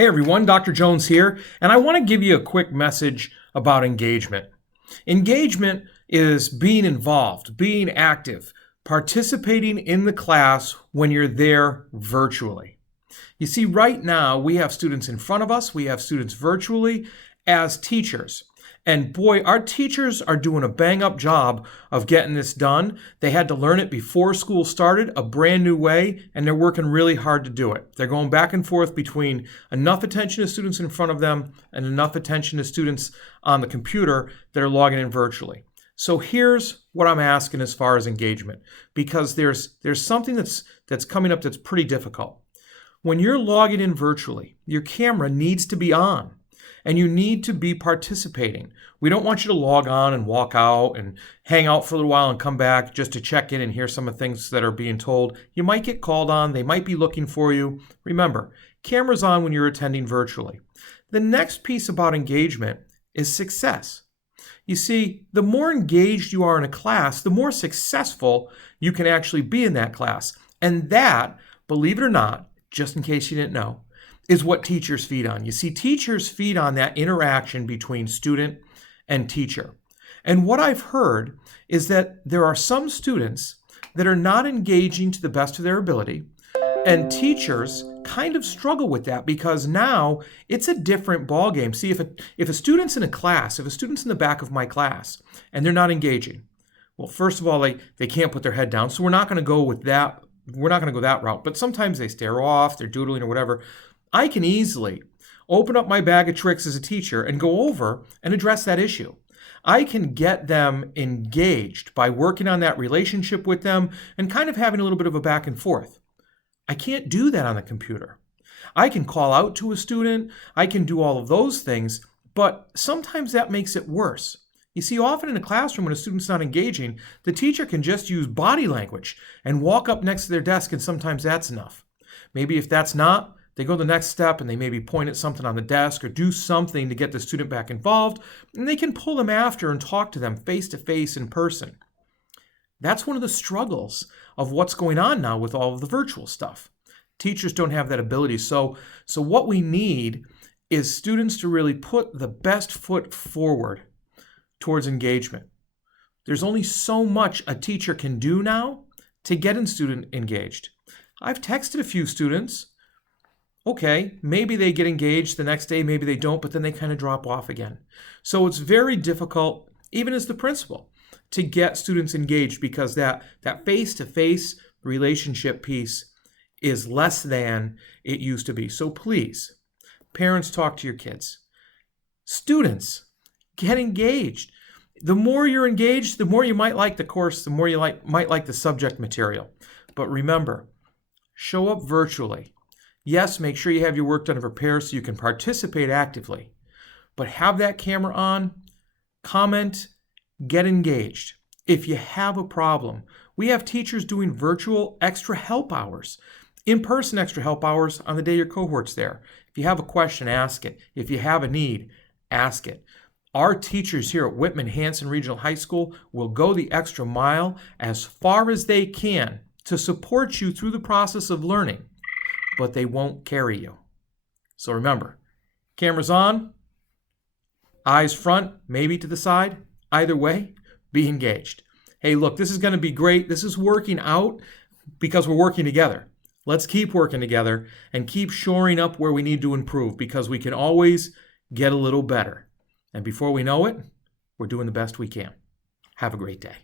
Hey everyone, Dr. Jones here, and I want to give you a quick message about engagement. Engagement is being involved, being active, participating in the class when you're there virtually. You see, right now we have students in front of us, we have students virtually as teachers. And boy, our teachers are doing a bang-up job of getting this done. They had to learn it before school started, a brand new way, and they're working really hard to do it. They're going back and forth between enough attention to students in front of them and enough attention to students on the computer that are logging in virtually. So here's what I'm asking as far as engagement, because there's something that's coming up that's pretty difficult. When you're logging in virtually, your camera needs to be on. And you need to be participating. We don't want you to log on and walk out and hang out for a little while and come back just to check in and hear some of the things that are being told. You might get called on. They might be looking for you. Remember, camera's on when you're attending virtually. The next piece about engagement is success. You see, the more engaged you are in a class, the more successful you can actually be in that class. And that, believe it or not, just in case you didn't know, is what teachers feed on. You see, teachers feed on that interaction between student and teacher. And what I've heard is that there are some students that are not engaging to the best of their ability, and teachers kind of struggle with that because now it's a different ballgame. See, if a student's in a class, if a student's in the back of my class and they're not engaging, well, first of all, they can't put their head down, so we're not going to go with that. We're not going to go that route. But sometimes they stare off, they're doodling or whatever. I can easily open up my bag of tricks as a teacher and go over and address that issue. I can get them engaged by working on that relationship with them and kind of having a little bit of a back and forth. I can't do that on the computer. I can call out to a student, I can do all of those things, but sometimes that makes it worse. You see, often in a classroom when a student's not engaging, the teacher can just use body language and walk up next to their desk, and sometimes that's enough. Maybe if that's not, they go the next step and they maybe point at something on the desk or do something to get the student back involved, and they can pull them after and talk to them face to face in person. That's one of the struggles of what's going on now with all of the virtual stuff. Teachers don't have that ability. So what we need is students to really put the best foot forward towards engagement. There's only so much a teacher can do now to get a student engaged. I've texted a few students. Okay, maybe they get engaged the next day, maybe they don't, but then they kind of drop off again. So it's very difficult, even as the principal, to get students engaged because that face-to-face relationship piece is less than it used to be. So please, parents, talk to your kids. Students, get engaged. The more you're engaged, the more you might like the course, the more you might like the subject material. But remember, show up virtually. Yes, make sure you have your work done and prepared so you can participate actively. But have that camera on, comment, get engaged. If you have a problem, we have teachers doing virtual extra help hours, in-person extra help hours on the day your cohort's there. If you have a question, ask it. If you have a need, ask it. Our teachers here at Whitman-Hanson Regional High School will go the extra mile as far as they can to support you through the process of learning, but they won't carry you. So remember, camera's on, eyes front, maybe to the side. Either way, be engaged. Hey, look, this is going to be great. This is working out because we're working together. Let's keep working together and keep shoring up where we need to improve because we can always get a little better. And before we know it, we're doing the best we can. Have a great day.